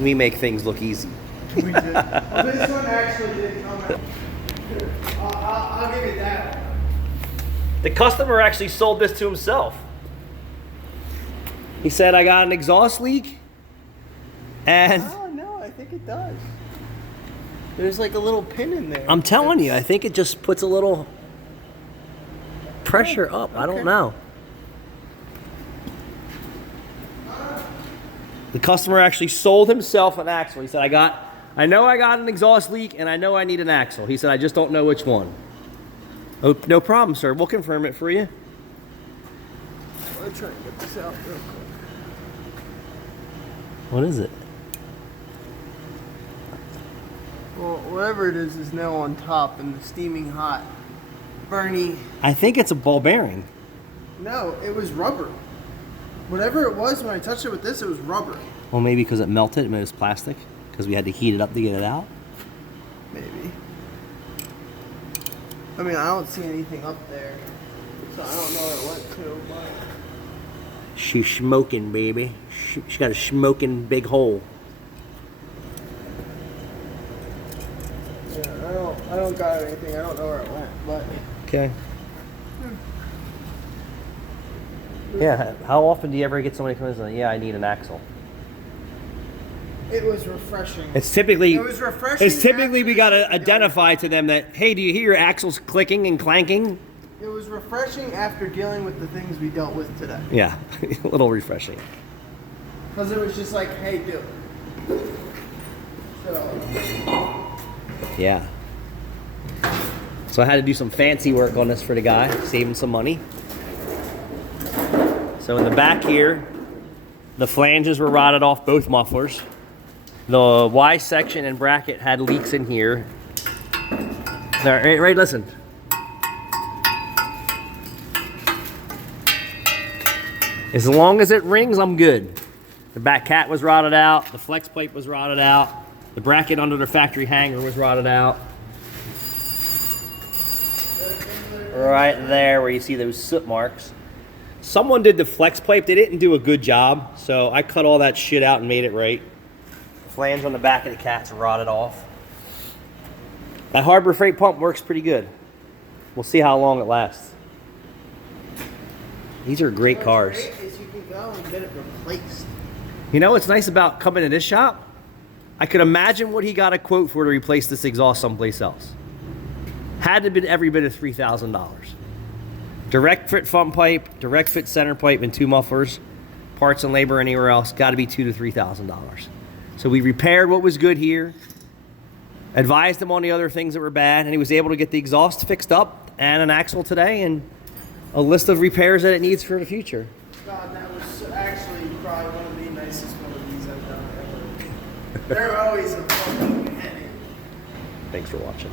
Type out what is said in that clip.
We make things look easy. We did. Well, this one actually did come out. I'll give you that one. The customer actually sold this to himself. He said, I got an exhaust leak, and Oh, no, I think it does. There's like a little pin in there. I'm telling you, I think it just puts a little pressure up. I don't know. The customer actually sold himself an axle. He said, I know I got an exhaust leak, and I know I need an axle. He said, I just don't know which one. Oh, no problem, sir. We'll confirm it for you. I'll try and get this out real quick. What is it? Well, whatever it is now on top and the steaming hot. Bernie. I think it's a ball bearing. No, it was rubber. Whatever it was, when I touched it with this, it was rubber. Well, maybe because it melted and it was plastic, because we had to heat it up to get it out. Maybe. I mean, I don't see anything up there, so I don't know where it went to, but... She's smoking, baby. She got a smoking big hole. Yeah, I don't got anything. I don't know where it went, but... Okay. Yeah, how often do you ever get somebody comes in, yeah, I need an axle? It was refreshing. It's typically, It was refreshing. it's typically we got to after- identify to them that, hey, do you hear your axles clicking and clanking? It was refreshing after dealing with the things we dealt with today. Yeah, a little refreshing. Because it was just like, hey, do it. So, Yeah. So I had to do some fancy work on this for the guy, saving some money. So in the back here, the flanges were rotted off both mufflers. The Y section and bracket had leaks in here. There, right, listen. As long as it rings, I'm good. The back cat was rotted out. The flex pipe was rotted out. The bracket under the factory hanger was rotted out. Right there where you see those soot marks. Someone did the flex pipe. They didn't do a good job, so I cut all that shit out and made it right. The flange on the back of the cat's rotted off. That Harbor Freight pump works pretty good. We'll see how long it lasts. These are great cars. what's great is you can go and get it replaced. You know what's nice about coming to this shop? I could imagine what he got a quote for to replace this exhaust someplace else. Had to be every bit of $3,000. Direct fit front pipe, direct fit center pipe, and 2 mufflers. Parts and labor anywhere else, got to be $2,000 to $3,000. So we repaired what was good here, advised him on the other things that were bad, and he was able to get the exhaust fixed up and an axle today and a list of repairs that it needs for the future. God, that was actually probably one of the nicest one of these I've done ever. They're always a fucking headache. Thanks for watching.